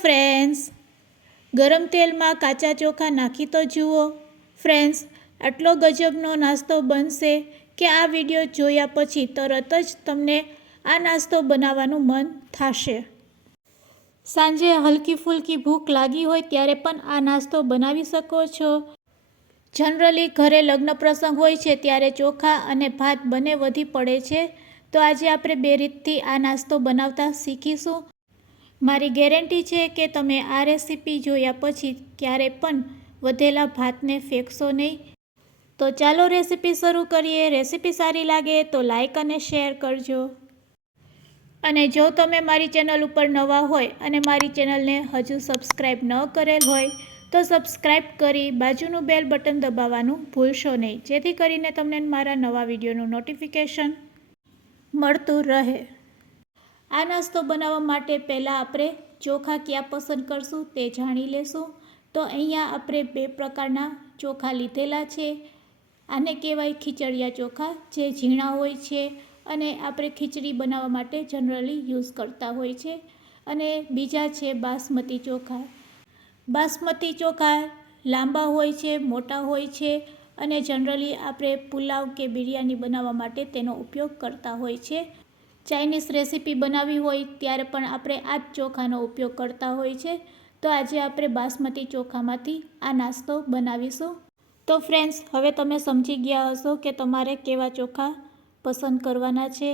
Friends, ગરમ તેલમાં કાચા ચોખા નાખી તો જુઓ. ફ્રેન્ડ્સ, આટલો ગજબનો નાસ્તો બનશે કે આ વિડીયો જોયા પછી તરત જ તમને આ નાસ્તો બનાવવાનું મન થશે. સાંજે હલકી ફૂલકી ભૂખ લાગી હોય ત્યારે પણ આ નાસ્તો બનાવી શકો છો. જનરલી ઘરે લગ્ન પ્રસંગ હોય છે ત્યારે ચોખા અને ભાત બંને વધી પડે છે. તો આજે આપણે બે રીતથી આ નાસ્તો બનાવતા શીખીશું. મારી ગેરંટી છે કે તમે આ રેસીપી જોયા પછી ક્યારે પણ વધેલા ભાતને ફેંકશો નહીં. તો ચાલો રેસીપી શરૂ કરીએ. રેસીપી સારી લાગે તો લાઈક અને શેર કરજો. અને જો તમે મારી ચેનલ ઉપર નવા હોય અને મારી ચેનલને હજુ સબસ્ક્રાઈબ ન કરેલ હોય તો સબસ્ક્રાઈબ કરી બાજુનું બેલ બટન દબાવવાનું ભૂલશો નહીં, જેથી કરીને તમને મારા નવા વિડીયોનું નોટિફિકેશન મળતું રહે. આ નાસ્તો બનાવવા માટે પહેલાં આપણે ચોખા ક્યાં પસંદ કરશું તે જાણી લેશું. તો અહીંયા આપણે બે પ્રકારના ચોખા લીધેલા છે. આને કહેવાય ખીચડિયા ચોખા, જે ઝીણા હોય છે અને આપણે ખીચડી બનાવવા માટે જનરલી યુઝ કરતા હોય છે. અને બીજા છે બાસમતી ચોખા. બાસમતી ચોખા લાંબા હોય છે, મોટા હોય છે અને જનરલી આપણે પુલાવ કે બિરયાની બનાવવા માટે તેનો ઉપયોગ કરતા હોય છે. ચાઇનીઝ રેસીપી બનાવવી હોય ત્યારે પણ આપણે આ જ ચોખાનો ઉપયોગ કરતા હોય છે. તો આજે આપણે બાસમતી ચોખામાંથી આ નાસ્તો બનાવીશું. તો ફ્રેન્ડ્સ, હવે તમે સમજી ગયા હશો કે તમારે કેવા ચોખા પસંદ કરવાના છે.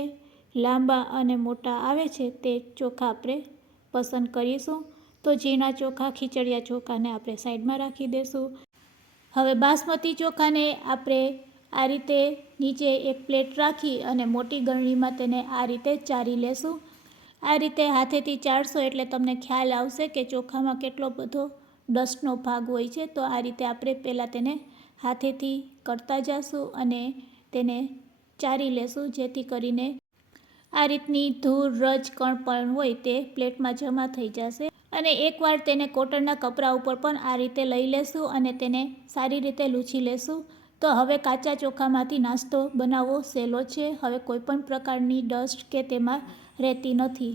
લાંબા અને મોટા આવે છે તે ચોખા આપણે પસંદ કરીશું. તો ઝીણા ચોખા, ખીચડિયા ચોખાને આપણે સાઈડમાં રાખી દઈશું. હવે બાસમતી ચોખાને આપણે આ રીતે નીચે એક પ્લેટ રાખી અને મોટી ગરણીમાં તેને આ રીતે ચારી લેશું. આ રીતે હાથેથી ચારશો એટલે તમને ખ્યાલ આવશે કે ચોખામાં કેટલો બધો ડસ્ટનો ભાગ હોય છે. તો આ રીતે આપણે પહેલાં તેને હાથેથી કરતા જઈશું અને તેને ચારી લેશું, જેથી કરીને આ રીતની ધૂળ, રજ, કણ પણ હોય તે પ્લેટમાં જમા થઈ જશે. અને એકવાર તેને કોટનના કપડા ઉપર પણ આ રીતે લઈ લેશું અને તેને સારી રીતે લૂછી લેશું. તો હવે કાચા ચોખામાંથી નાસ્તો બનાવવો સહેલો છે. હવે કોઈ પણ પ્રકારની ડસ્ટ કે તેમાં રહેતી નથી.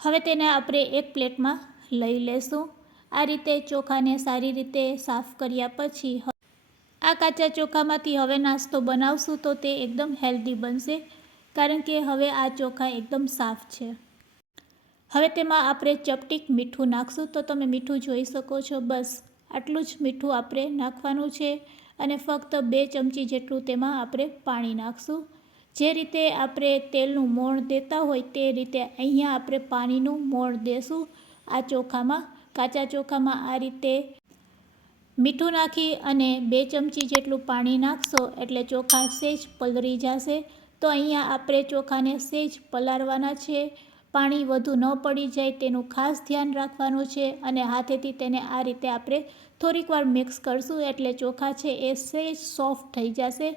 હવે તેને આપણે એક પ્લેટમાં લઈ લેશું. આ રીતે ચોખાને સારી રીતે સાફ કર્યા પછી આ કાચા ચોખામાંથી હવે નાસ્તો બનાવશું તો તે એકદમ હેલ્ધી બનશે, કારણ કે હવે આ ચોખા એકદમ સાફ છે. હવે તેમાં આપણે ચપટીક મીઠું નાખશું. તો તમે મીઠું જોઈ શકો છો. બસ આટલું જ મીઠું આપણે નાખવાનું છે અને ફક્ત 2 ચમચી જેટલું તેમાં આપણે પાણી નાખશું. જે રીતે આપણે તેલનું મોણ દેતા હોય તે રીતે અહીંયા આપણે પાણીનું મોણ દેશું. આ ચોખામાં, કાચા ચોખામાં આ રીતે મીઠું નાખી અને 2 ચમચી જેટલું પાણી નાખશો એટલે ચોખા સહેજ પલળી જશે. તો અહીંયા આપણે ચોખાને સહેજ પલાળવાના છે. પાણી વધુ ન પડી જાય તેનું ખાસ ધ્યાન રાખવાનું છે. અને હાથેથી તેને આ રીતે આપણે થોડીક વાર મિક્સ કરશું એટલે ચોખા છે એ સહેજ સોફ્ટ થઈ જશે.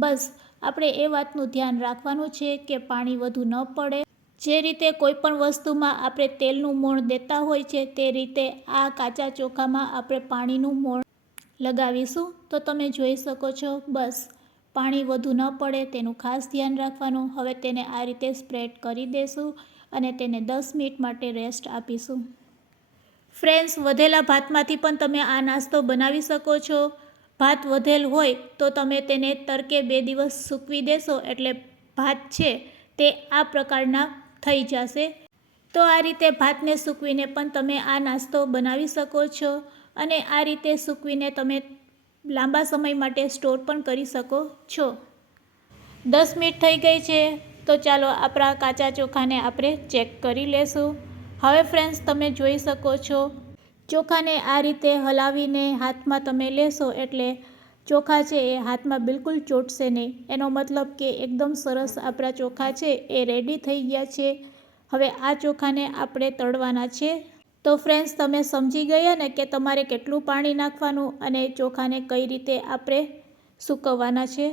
બસ આપણે એ વાતનું ધ્યાન રાખવાનું છે કે પાણી વધુ ન પડે. જે રીતે કોઈ પણ વસ્તુમાં આપણે તેલનું મોણ દેતા હોય છે તે રીતે આ કાચા ચોખામાં આપણે પાણીનું મોણ લગાવીશું. તો તમે જોઈ શકો છો. બસ પાણી વધુ ન પડે તેનું ખાસ ધ્યાન રાખવાનું. હવે તેને આ રીતે સ્પ્રેડ કરી દેશું અને તેને 10 મિનિટ માટે રેસ્ટ આપીશું. ફ્રેન્ડ્સ, વધેલા ભાતમાંથી પણ તમે આ નાસ્તો બનાવી શકો છો. ભાત વધેલ હોય તો તમે તેને તડકે 2 દિવસ સૂકવી દેશો એટલે ભાત છે તે આ પ્રકારના થઈ જશે. તો આ રીતે ભાતને સૂકવીને પણ તમે આ નાસ્તો બનાવી શકો છો. અને આ રીતે સૂકવીને તમે લાંબા સમય માટે સ્ટોર પણ કરી શકો છો. 10 મિનિટ થઈ ગઈ છે. તો ચાલો આપણા કાચા ચોખાને આપણે ચેક કરી લેશું. હવે ફ્રેન્ડ્સ, તમે જોઈ શકો છો ચોખાને આ રીતે હલાવીને હાથમાં તમે લેશો એટલે ચોખા છે એ હાથમાં બિલકુલ ચોંટશે નહીં. એનો મતલબ કે એકદમ સરસ આપણા ચોખા છે એ રેડી થઈ ગયા છે. હવે આ ચોખાને આપણે તળવાના છે. તો ફ્રેન્ડ્સ, તમે સમજી ગયા ને કે તમારે કેટલું પાણી નાખવાનું અને ચોખાને કઈ રીતે આપણે સૂકવવાના છે.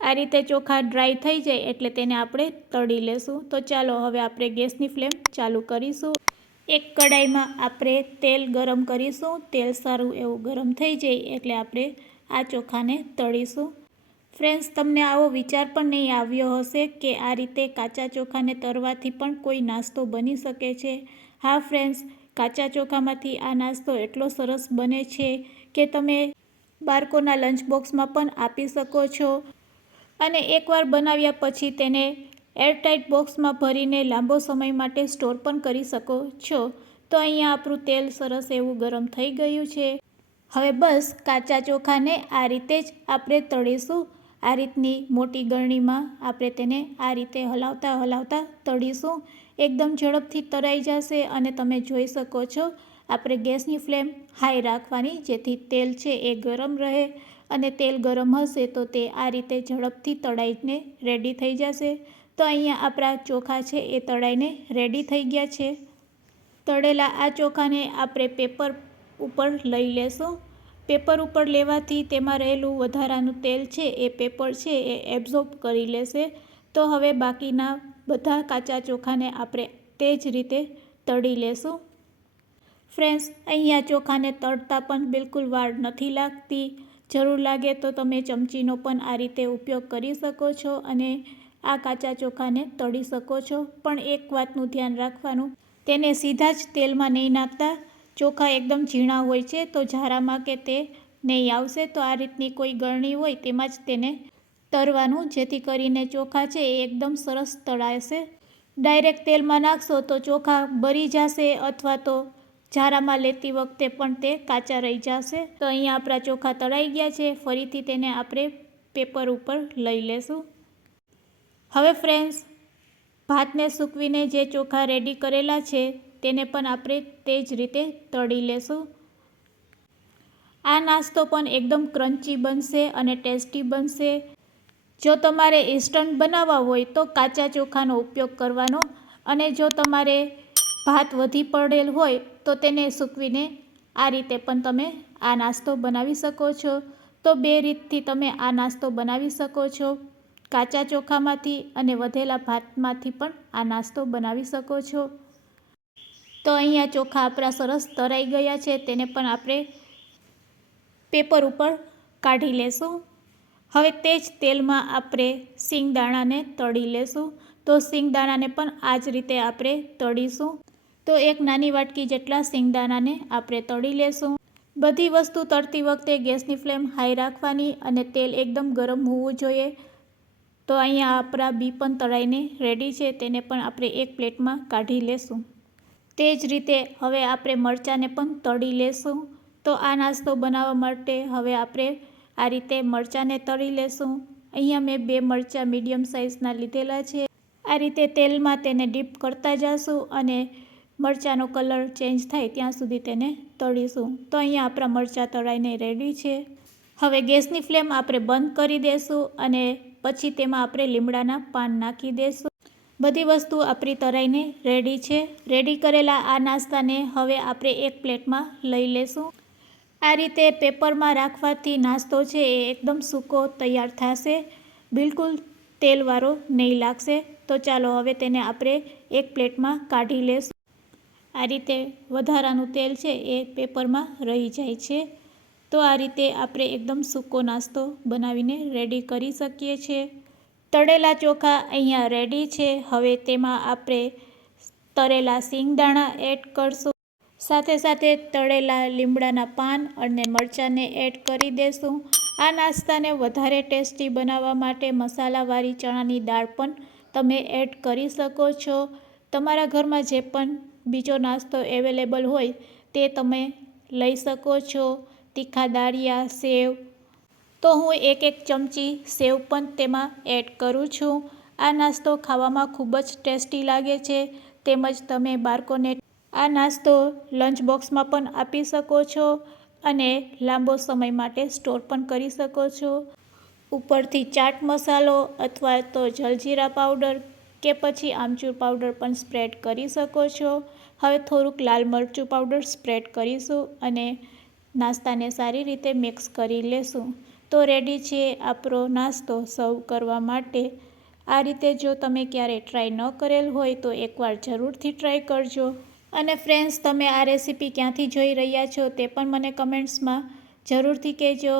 આ રીતે ચોખા ડ્રાય થઈ જાય એટલે તેને આપણે તળી લેશું. તો ચાલો હવે આપણે ગેસની ફ્લેમ ચાલુ કરીશું. એક કડાઈમાં આપણે તેલ ગરમ કરીશું. તેલ સારું એવું ગરમ થઈ જાય એટલે આપણે આ ચોખાને તળીશું. ફ્રેન્ડ્સ, તમને આવો વિચાર પણ નહીં આવ્યો હશે કે આ રીતે કાચા ચોખાને તળવાથી પણ કોઈ નાસ્તો બની શકે છે. હા ફ્રેન્ડ્સ, કાચા ચોખામાંથી આ નાસ્તો એટલો સરસ બને છે કે તમે બાળકોના લંચ બોક્સમાં પણ આપી શકો છો અને એકવાર બનાવ્યા પછી તેને એરટાઇટ બોક્સમાં ભરીને લાંબો સમય માટે સ્ટોર પણ કરી શકો છો. તો અહીંયા આપણું તેલ સરસ એવું ગરમ થઈ ગયું છે. હવે બસ કાચા ચોખાને આ રીતે જ આપણે તળીશું. આ રીતની મોટી ગળણીમાં આપણે તેને આ રીતે હલાવતા તળીશું. એકદમ ઝડપથી તળાઈ જશે અને તમે જોઈ શકો છો આપણે ગેસની ફ્લેમ હાઈ રાખવાની, જેથી તેલ છે એ ગરમ રહે અને તેલ ગરમ હશે તો તે આ રીતે ઝડપથી તળાઈને રેડી થઈ જશે. તો અહીંયા આપણા ચોખા છે એ તળાઈને રેડી થઈ ગયા છે. તળેલા આ ચોખાને આપણે પેપર ઉપર લઈ લેશું. પેપર ઉપર લેવાથી તેમાં રહેલું વધારાનું તેલ છે એ પેપર છે એ એબ્ઝોર્બ કરી લેશે. તો હવે બાકીના બધા કાચા ચોખાને આપણે તે જ રીતે તળી લેશું. ફ્રેન્ડ્સ, અહીંયા ચોખાને તળતા પણ બિલકુલ વાર નથી લાગતી. જરૂર લાગે તો તમે ચમચીનો પણ આ રીતે ઉપયોગ કરી શકો છો અને આ કાચા ચોખાને તળી શકો છો. પણ એક વાતનું ધ્યાન રાખવાનું, તેને સીધા જ તેલમાં નહીં નાખતા. ચોખા એકદમ ઝીણા હોય છે તો ઝારામાં કે તે નહીં આવશે. તો આ રીતની કોઈ ગળણી હોય તેમાં જ તેને તળવાનું, જેથી કરીને ચોખા છે એ એકદમ સરસ તળાશે. ડાયરેક્ટ તેલમાં નાખશો તો ચોખા બળી જશે અથવા તો ઝારામાં લેતી વખતે પણ તે કાચા રહી જશે. તો અહીંયા આપણા ચોખા તળાઈ ગયા છે. ફરીથી તેને આપણે પેપર ઉપર લઈ લેશું. હવે ફ્રેન્ડ્સ, ભાતને સૂકવીને જે ચોખા રેડી કરેલા છે તેને પણ આપણે તે જ રીતે તળી લેશું. આ નાસ્તો પણ એકદમ ક્રન્ચી બનશે અને ટેસ્ટી બનશે. જો તમારે ઇન્સ્ટન્ટ બનાવવા હોય તો કાચા ચોખાનો ઉપયોગ કરવાનો અને જો તમારે ભાત વધી પડેલ હોય તો તેને સૂકવીને આ રીતે પણ તમે આ નાસ્તો બનાવી શકો છો. તો બે રીતથી તમે આ નાસ્તો બનાવી શકો છો. કાચા ચોખામાંથી અને વધેલા ભાતમાંથી પણ આ નાસ્તો બનાવી શકો છો. તો અહીંયા ચોખા આપણા સરસ તળાઈ ગયા છે. તેને પણ આપણે પેપર ઉપર કાઢી લેશું. હવે તે જ તેલમાં આપણે સિંગદાણાને તળી લેશું. તો સિંગદાણાને પણ આ જ રીતે આપણે તળીશું. તો એક નાની વાટકી જેટલા સિંગદાણાને આપણે તળી લેશું. બધી વસ્તુ તળતી વખતે ગેસની ફ્લેમ હાઈ રાખવાની અને તેલ એકદમ ગરમ હોવું જોઈએ. તો અહીંયા આપણા બી પણ તળાઈને રેડી છે. તેને પણ આપણે એક પ્લેટમાં કાઢી લેશું. તે જ રીતે હવે આપણે મરચાંને પણ તળી લેશું. તો આ નાસ્તો બનાવવા માટે હવે આપણે આ રીતે મરચાંને તળી લેશું. અહીંયા મેં 2 મરચાં મીડિયમ સાઇઝના લીધેલા છે. આ રીતે તેલમાં તેને ડીપ કરતા જશું અને મરચાંનો કલર ચેન્જ થાય ત્યાં સુધી તેને તળીશું. તો અહીંયા આપણા મરચાં તળાઈને રેડી છે. હવે ગેસની ફ્લેમ આપણે બંધ કરી દેશું અને પછી તેમાં આપણે લીમડાના પાન નાખી દેશું. બધી વસ્તુ આપણી તળાઈને રેડી છે. રેડી કરેલા આ નાસ્તાને હવે આપણે એક પ્લેટમાં લઈ લેશું. આ રીતે પેપરમાં રાખવાથી નાસ્તો છે એ એકદમ સૂકો તૈયાર થશે. બિલકુલ તેલવાળો નહીં લાગશે. તો ચાલો હવે તેને આપણે એક પ્લેટમાં કાઢી લેશું. આ રીતે વધારાનું તેલ છે એ પેપરમાં રહી જાય છે. તો આ રીતે આપણે એકદમ સૂકો નાસ્તો બનાવીને રેડી કરી શકીએ છીએ. તળેલા ચોખા અહીંયા રેડી છે. હવે તેમાં આપણે તળેલા સિંગદાણા એડ કરશું. સાથે સાથે તળેલા લીમડાના પાન અને મરચાંને એડ કરી દેશું. આ નાસ્તાને વધારે ટેસ્ટી બનાવવા માટે મસાલાવાળી ચણાની દાળ પણ તમે એડ કરી શકો છો. તમારા ઘરમાં જે પણ બીજો નાસ્તો અવેલેબલ હોય તે તમે લઈ શકો છો. તીખા દાળિયા, સેવ, તો હું એક ચમચી સેવ પણ તેમાં એડ કરું છું. આ નાસ્તો ખાવામાં ખૂબ જ ટેસ્ટી લાગે છે. તેમજ તમે બાળકોને આ નાસ્તો લંચ બોક્સમાં પણ આપી શકો છો અને લાંબો સમય માટે સ્ટોર પણ કરી શકો છો. ઉપરથી ચાટ મસાલો અથવા તો જલજીરા પાવડર કે પછી આમચૂર પાવડર પણ સ્પ્રેડ કરી શકો છો. હવે થોડુંક લાલ મરચું પાવડર સ્પ્રેડ કરીશું અને નાસ્તાને સારી રીતે મિક્સ કરી લેશું. તો રેડી છે આપણો નાસ્તો સર્વ કરવા માટે. આ રીતે જો તમે ક્યારેય ટ્રાય ન કરેલ હોય તો એકવાર જરૂરથી ટ્રાય કરજો. અને ફ્રેન્ડ્સ, તમે આ રેસીપી ક્યાંથી જોઈ રહ્યા છો તે પણ મને કમેન્ટ્સમાં જરૂરથી કહેજો.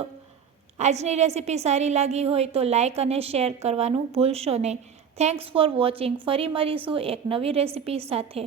આજની રેસીપી સારી લાગી હોય તો લાઇક અને શેર કરવાનું ભૂલશો નહીં. Thanks for watching. ફરી મળીશું એક નવી રેસીપી સાથે.